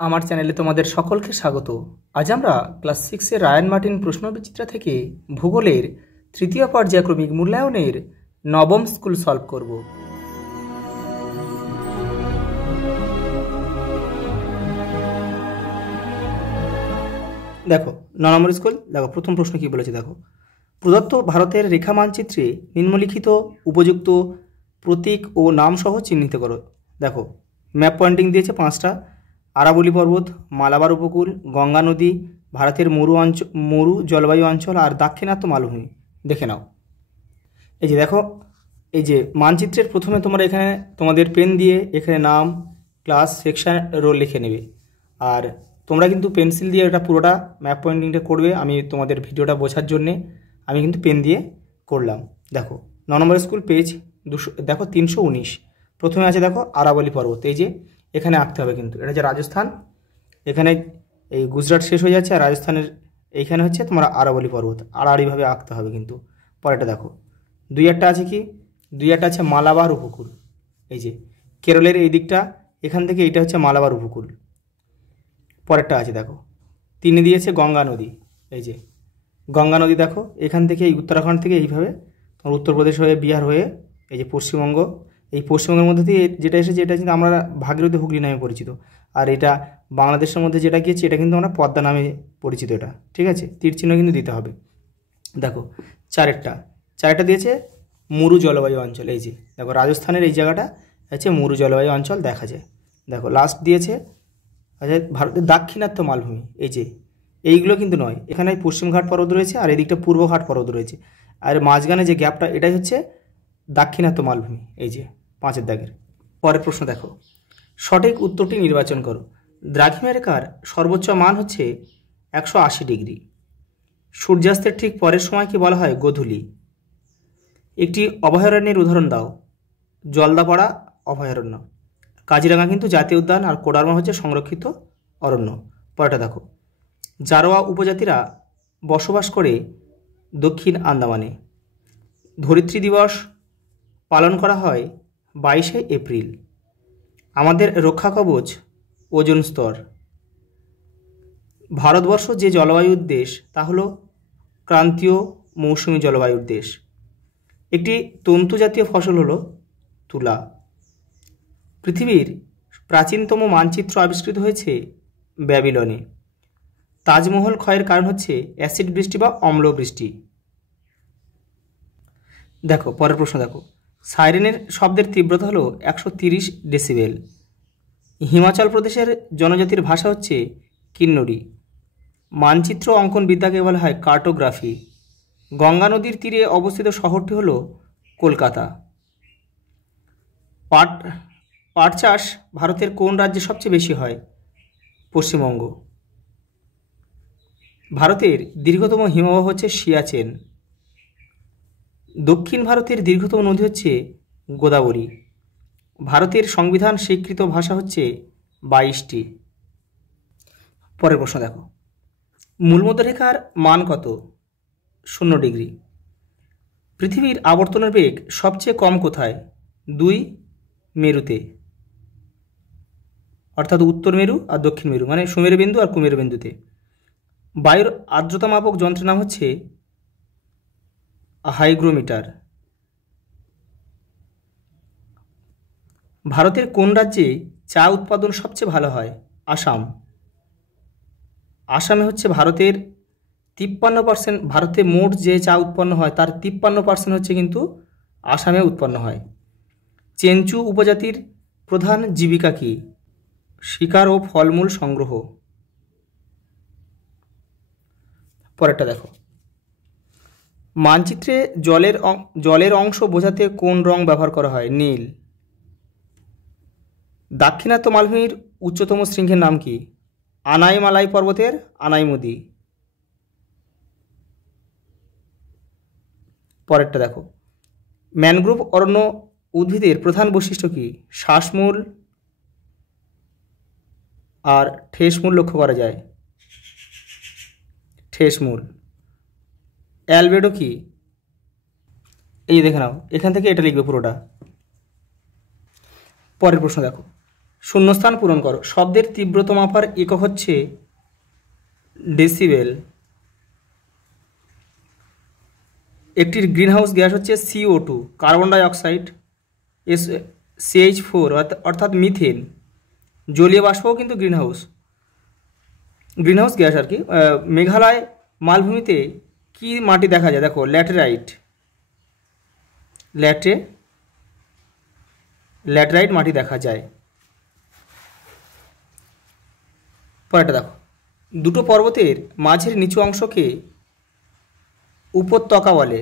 আমার চ্যানেলে তোমাদের সকলকে স্বাগত। আজ আমরা ক্লাস 6 এর রায়ান মার্টিন প্রশ্নবিচিত্রা থেকে ভূগোলের তৃতীয় পর্যায়ক্রমিক মূল্যায়নের নবম স্কুল সলভ করব। দেখো 9 নম্বর স্কুল। দেখো প্রথম প্রশ্ন কি বলেছে, দেখো প্রদত্ত ভারতের রেখা মানচিত্রে নিম্নলিখিত উপযুক্ত প্রতীক ও নাম সহ চিহ্নিত করো। দেখো ম্যাপ পয়েন্টিং দিয়েছে 5টা: আরাবলী পর্বত, মালাবার উপকূল, গঙ্গা নদী, ভারতের মরু জলবায়ু অঞ্চল আর দাক্ষিণাত্য মালভূমি। দেখে নাও, এই যে দেখো, এই যে মানচিত্রের প্রথমে তোমরা এখানে তোমাদের পেন দিয়ে এখানে নাম, ক্লাস, সেকশন, রোল লিখে নেবে। আর তোমরা কিন্তু পেন্সিল দিয়ে এটা পুরোটা ম্যাপ পয়েন্টিংটা করবে। আমি তোমাদের ভিডিওটা বোঝার জন্যে আমি কিন্তু পেন দিয়ে করলাম। দেখো 9 নম্বর স্কুল পেজ 200, দেখো 319। প্রথমে আছে দেখো আরাবলী পর্বত, এই যে এখানে আঁকতে হবে। কিন্তু এটা যে রাজস্থান, এখানে এই গুজরাট শেষ হয়ে যাচ্ছে আর রাজস্থানের এইখানে হচ্ছে তোমার আরাবলী পর্বত, আড়াআড়িভাবে আঁকতে হবে কিন্তু। পরেরটা দেখো 2-1টা আছে কি, 2-1টা আছে মালাবার উপকূল। এই যে কেরলের এই দিকটা, এখান থেকে এইটা হচ্ছে মালাবার উপকূল। পরেরটা আছে দেখো 3 দিয়েছে গঙ্গা নদী। এই যে গঙ্গা নদী দেখো, এখান থেকে এই উত্তরাখণ্ড থেকে এইভাবে তোমার উত্তরপ্রদেশ হয়ে বিহার হয়ে এই যে পশ্চিমবঙ্গ, এই পশ্চিমবঙ্গের মধ্যে দিয়ে যেটা এসেছে এটা কিন্তু আমরা ভাগীরথী হুগলি নামে পরিচিত। আর এটা বাংলাদেশের মধ্যে যেটা গিয়েছে এটা কিন্তু আমরা পদ্মা নামে পরিচিত। এটা ঠিক আছে, তীর চিহ্ন কিন্তু দিতে হবে। দেখো 4টা দিয়েছে মরু জলবায়ু অঞ্চল। এই যে দেখো রাজস্থানের এই জায়গাটা হচ্ছে মরু জলবায়ু অঞ্চল দেখা যায়। দেখো লাস্ট দিয়েছে আচ্ছা ভারতের দাক্ষিণাত্য মালভূমি। এই যে এইগুলো কিন্তু নয়, এখানে পশ্চিমঘাট পর্বত রয়েছে আর এদিকটা পূর্বঘাট পর্বত রয়েছে, আর মাঝখানে যে গ্যাপটা এটাই হচ্ছে দাক্ষিণাত্য মালভূমি। এই যে 5-এর দাগের। পরের প্রশ্ন দেখো, সঠিক উত্তরটি নির্বাচন করো। দ্রাঘিমা রেখার সর্বোচ্চ মান হচ্ছে 180 ডিগ্রি। সূর্যাস্তের ঠিক পরের সময়কে বলা হয় গোধূলি। একটি অভয়ারণ্যের উদাহরণ দাও। জলদাপাড়া অভয়ারণ্য। কাজিরাঙা কিন্তু জাতীয় উদ্যান আর কোডারমা হচ্ছে সংরক্ষিত অরণ্য। পরেরটা দেখো, জারোয়া উপজাতিরা বসবাস করে দক্ষিণ আন্দামানে। ধরিত্রী দিবস পালন করা হয় 22শে এপ্রিল। আমাদের রক্ষা কবচ ওজোন স্তর। ভারতবর্ষ যে জলবায়ুর দেশ তা হলো ক্রান্তীয় মৌসুমী জলবায়ুর দেশ। একটি তন্তুজাতীয় ফসল হলো তুলা। পৃথিবীর প্রাচীনতম মানচিত্র আবিষ্কৃত হয়েছে ব্যাবিলনে। তাজমহল ক্ষয়ের কারণ হচ্ছে অ্যাসিড বৃষ্টি বা অম্ল বৃষ্টি। দেখো পরের প্রশ্ন দেখো, সাইরেনের শব্দের তীব্রতা হলো 130 ডেসিবেল। হিমাচল প্রদেশের জনজাতির ভাষা হচ্ছে কিন্নড়ি। মানচিত্র অঙ্কন বিদ্যাকে বলা হয় কার্টোগ্রাফি। গঙ্গা নদীর তীরে অবস্থিত শহরটি হলো কলকাতা। পাট চাষ ভারতের কোন রাজ্যে সবচেয়ে বেশি হয়? পশ্চিমবঙ্গ। ভারতের দীর্ঘতম হিমবাহ হচ্ছে সিয়াচেন। দক্ষিণ ভারতের দীর্ঘতম নদী হচ্ছে গোদাবরী। ভারতের সংবিধান স্বীকৃত ভাষা হচ্ছে 22টি। পরের প্রশ্ন দেখো, মূলমধ্যরেখার মান কত? 0 ডিগ্রি। পৃথিবীর আবর্তনের বেগ সবচেয়ে কম কোথায়? 2 মেরুতে, অর্থাৎ উত্তর মেরু আর দক্ষিণ মেরু, মানে সুমেরু বিন্দু আর কুমেরু বিন্দুতে। বায়ুর আর্দ্রতা মাপক যন্ত্রের নাম হচ্ছে হাইগ্রোমিটার। ভারতের কোন রাজ্যে চা উৎপাদন সবচেয়ে ভালো হয়? আসাম। আসামে হচ্ছে ভারতের 53%, ভারতে মোট যে চা উৎপন্ন হয় তার 53% হচ্ছে কিন্তু আসামে উৎপন্ন হয়। চেঞ্চু উপজাতির প্রধান জীবিকা কি? শিকার ও ফলমূল সংগ্রহ। পরেরটা দেখো, মানচিত্রে জলের অংশ বোঝাতে কোন রং ব্যবহার করা হয়? নীল। দাক্ষিণাত্য মালভূমির উচ্চতম শৃঙ্গের নাম কি? আনাইমালাই পর্বতের আনাইমুদি। পরেরটা দেখো, ম্যানগ্রোভ অরণ্য উদ্ভিদের প্রধান বৈশিষ্ট্য কি? শ্বাসমূল আর ঠেসমূল লক্ষ্য করা যায়। ঠেসমূল। অ্যালবেডো কি? এই দেখে নাও, এখান থেকে এটা লিখবে পুরোটা। পরের প্রশ্ন দেখো, শূন্যস্থান পূরণ করো। শব্দের তীব্রতা মাপার একক হচ্ছে ডেসিবেল। একটির গ্রিনহাউস গ্যাস হচ্ছে CO2, carbon die oxide, CH4 অর্থাৎ মিথেন। জলীয় বাষ্পও কিন্তু গ্রিনহাউস গ্যাস আর কি। মেঘালয় মালভূমিতে কি মাটি দেখা যায়? দেখো, ল্যাটেরাইট মাটি দেখা যায়। পরেরটা দেখো, দুটো পর্বতের মাঝের নিচু অংশকে উপত্যকা বলে।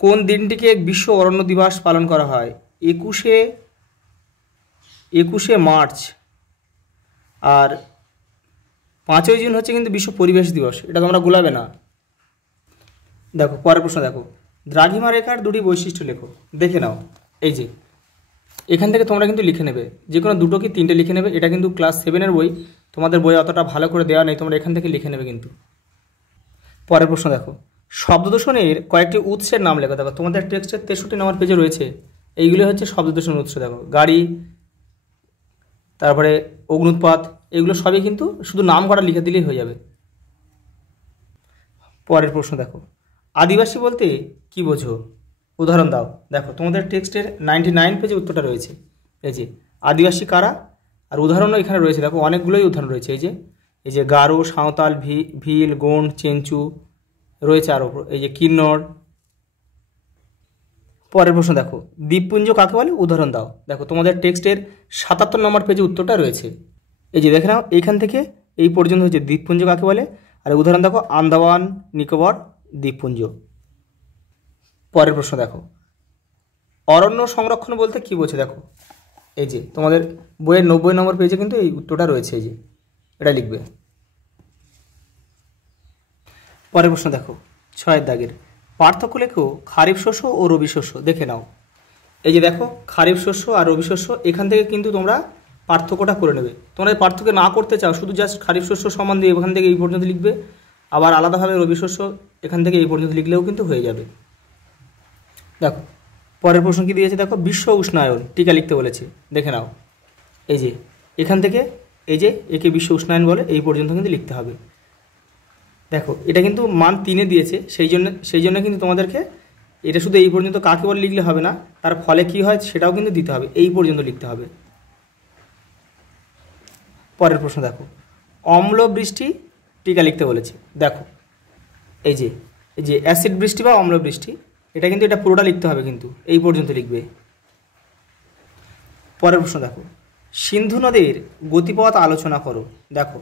কোন দিনটিকে বিশ্ব অরণ্য দিবস পালন করা হয়? 21শে মার্চ। আর 5ই জুন হচ্ছে কিন্তু বিশ্ব পরিবেশ দিবস, এটা তোমরা গুলাবে না। দেখো পরের প্রশ্ন দেখো, দ্রাঘিমা রেখার দুটি বৈশিষ্ট্য লেখো। দেখে নাও, এই যে এখান থেকে তোমরা কিন্তু লিখে নেবে, যে কোনো দুটো কি তিনটে লিখে নেবে। এটা কিন্তু ক্লাস 7-এর বই, তোমাদের বই অতটা ভালো করে দেওয়া নেই, তোমরা এখান থেকে লিখে নেবে কিন্তু। পরের প্রশ্ন দেখো, শব্দ দূষণের কয়েকটি উৎসের নাম লেখো। দেখো তোমাদের টেক্সটের 63 নম্বর পেজে রয়েছে, এইগুলো হচ্ছে শব্দ দূষণের উৎস। দেখো, গাড়ি, তারপরে অগ্নুৎপাত, এগুলো সবই কিন্তু শুধু নাম করা লিখে দিলেই হয়ে যাবে। পরের প্রশ্ন দেখো, আদিবাসী বলতে কি বোঝো? উদাহরণ দাও। দেখো তোমাদের টেক্সটের 99 পেজে উত্তরটা রয়েছে। এই যে আদিবাসী কারা, আর উদাহরণও এখানে রয়েছে। দেখো অনেকগুলোই উদাহরণ রয়েছে। এই যে গারো, সাঁওতাল, ভিল, গোন্ড, চেঞ্চু রয়েছে, আরও এই যে কিন্নর। পরের প্রশ্ন দেখো, দ্বীপপুঞ্জ কাকে বলে? উদাহরণ দাও। দেখো তোমাদের টেক্সটের 77 নম্বর পেজে উত্তরটা রয়েছে। এই যে দেখে নাও, এইখান থেকে এই পর্যন্ত হচ্ছে দ্বীপপুঞ্জ কাকে বলে। আর উদাহরণ দেখো, আন্দামান নিকোবর দ্বীপপুঞ্জ। পরের প্রশ্ন দেখো, অরণ্য সংরক্ষণ বলতে কি বোঝে? দেখো এই যে তোমাদের বইয়ের 90 নম্বর পেজে কিন্তু এই উত্তরটা রয়েছে, এই যে এটা লিখবে। পরের প্রশ্ন দেখো, 6 দাগের পার্থক্য লেখো খারিফ শস্য ও রবি শস্য। দেখে নাও, এই যে দেখো খারিফ শস্য আর রবি শস্য, এখান থেকে কিন্তু তোমরা পার্থক্যটা করে নেবে। তোমরা পার্থক্য না করতে চাও, শুধু জাস্ট খারিফ শস্য সম্বন্ধে এখান থেকে এই পর্যন্ত লিখবে, আবার আলাদাভাবে রবি শস্য এখান থেকে এই পর্যন্ত লিখলেও কিন্তু হয়ে যাবে। দেখো পরের প্রশ্ন কি দিয়েছে? দেখো, বিশ্ব উষ্ণায়ন টিকা লিখতে বলেছে। দেখে নাও, এই যে এখান থেকে এই যে একে বিশ্ব উষ্ণায়ন বলে, এই পর্যন্ত কিন্তু লিখতে হবে। দেখো এটা কিন্তু মান 3-এ দিয়েছে, সেই জন্য কিন্তু তোমাদেরকে এটা শুধু এই পর্যন্ত কাকে বলে লিখলে হবে না, তার ফলে কি হয় সেটাও কিন্তু দিতে হবে, এই পর্যন্ত লিখতে হবে। পরের প্রশ্ন দেখো, অম্ল বৃষ্টি টিকা লিখতে বলেছে। দেখো এই যে অ্যাসিড বৃষ্টি বা অম্ল বৃষ্টি, এটা কিন্তু এটা পুরোটা লিখতে হবে, কিন্তু এই পর্যন্ত লিখবে। পরের প্রশ্ন দেখো, সিন্ধু নদের গতিপথ আলোচনা করো। দেখো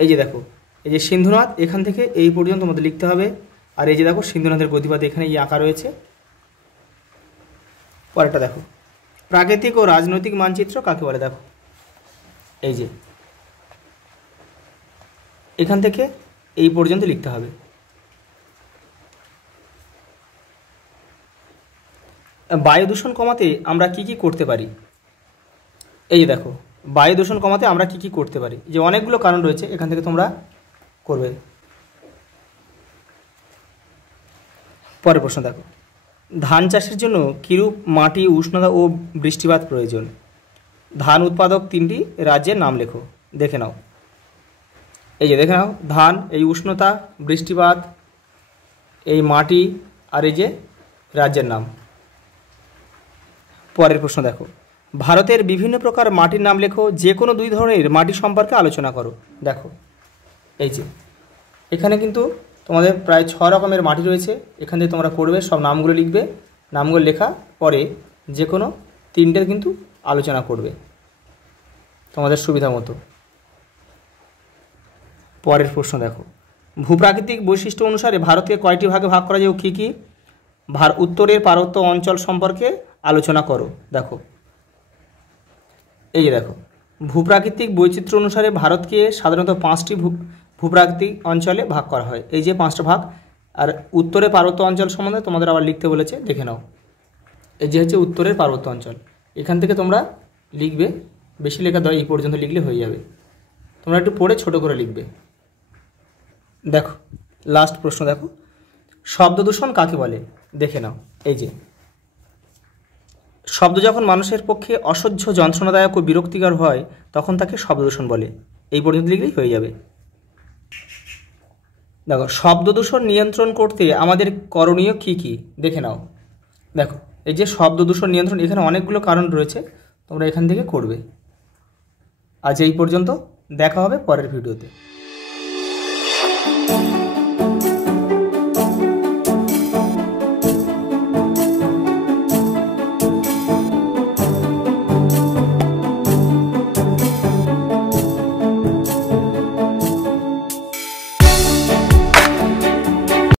এই যে দেখো, এই যে সিন্ধু নদ, এখান থেকে এই পর্যন্ত তোমাদের লিখতে হবে। আর এই যে দেখো সিন্ধু নদের গতিপথ এখানে এই আঁকা রয়েছে। পরেরটা দেখো, প্রাকৃতিক ও রাজনৈতিক মানচিত্র কাকে বলে? দেখো এই যে এখান থেকে এই পর্যন্ত লিখতে হবে। বায়ু দূষণ কমাতে আমরা কি কি করতে পারি? এই যে দেখো, বায়ু দূষণ কমাতে আমরা কি কি করতে পারি, যে অনেকগুলো কারণ রয়েছে, এখান থেকে তোমরা করবে। পরের প্রশ্ন দেখো, ধান চাষের জন্য কিরূপ মাটি, উষ্ণতা ও বৃষ্টিপাত প্রয়োজন? ধান উৎপাদক 3টি রাজ্যের নাম লেখো। দেখে নাও, এই যে দেখে নাও, ধান, এই উষ্ণতা, বৃষ্টিপাত, এই মাটি, আর এই যে রাজ্যের নাম। পরের প্রশ্ন দেখো, ভারতের বিভিন্ন প্রকার মাটির নাম লেখো, যে কোনো 2 ধরনের মাটি সম্পর্কে আলোচনা করো। দেখো এই যে এখানে কিন্তু তোমাদের প্রায় 6 রকমের মাটি রয়েছে, এখান থেকে তোমরা করবে, সব নামগুলো লিখবে। নামগুলো লেখা পরে যে কোনো 3টের কিন্তু আলোচনা করবে তোমাদের সুবিধা মতো। পরের প্রশ্ন দেখো, ভূপ্রাকৃতিক বৈশিষ্ট্য অনুসারে ভারতকে কয়টি ভাগে ভাগ করা যায় ও কী কী? উত্তরের পার্বত্য অঞ্চল সম্পর্কে আলোচনা করো। দেখো এই যে দেখো, ভূপ্রাকৃতিক বৈচিত্র্য অনুসারে ভারতকে সাধারণত 5টি ভূপ্রাকৃতিক অঞ্চলে ভাগ করা হয়, এই যে 5টা ভাগ। আর উত্তরের পার্বত্য অঞ্চল সম্বন্ধে তোমাদের আবার লিখতে বলেছে, দেখে নাও। এই যে হচ্ছে উত্তরের পার্বত্য অঞ্চল, এখান থেকে তোমরা লিখবে, বেশি লেখা দাও, এই পর্যন্ত লিখলে হয়ে যাবে। তোমরা একটু পড়ে ছোট করে লিখবে। দেখো লাস্ট প্রশ্ন দেখো, শব্দ দূষণ কাকে বলে? দেখে নাও, এই যে শব্দ যখন মানুষের পক্ষে অসহ্য যন্ত্রণাদায়ক ও বিরক্তিকর হয় তখন তাকে শব্দদূষণ বলে। এই পর্যন্ত লিখলেই হয়ে যাবে। দেখো, শব্দদূষণ নিয়ন্ত্রণ করতে আমাদের করণীয় কি কি দেখে নাও। দেখো, এই যে শব্দদূষণ নিয়ন্ত্রণ, এখানে অনেকগুলো কারণ রয়েছে, তোমরা এখান থেকে করবে। আজ এই পর্যন্ত, দেখা হবে পরের ভিডিওতে।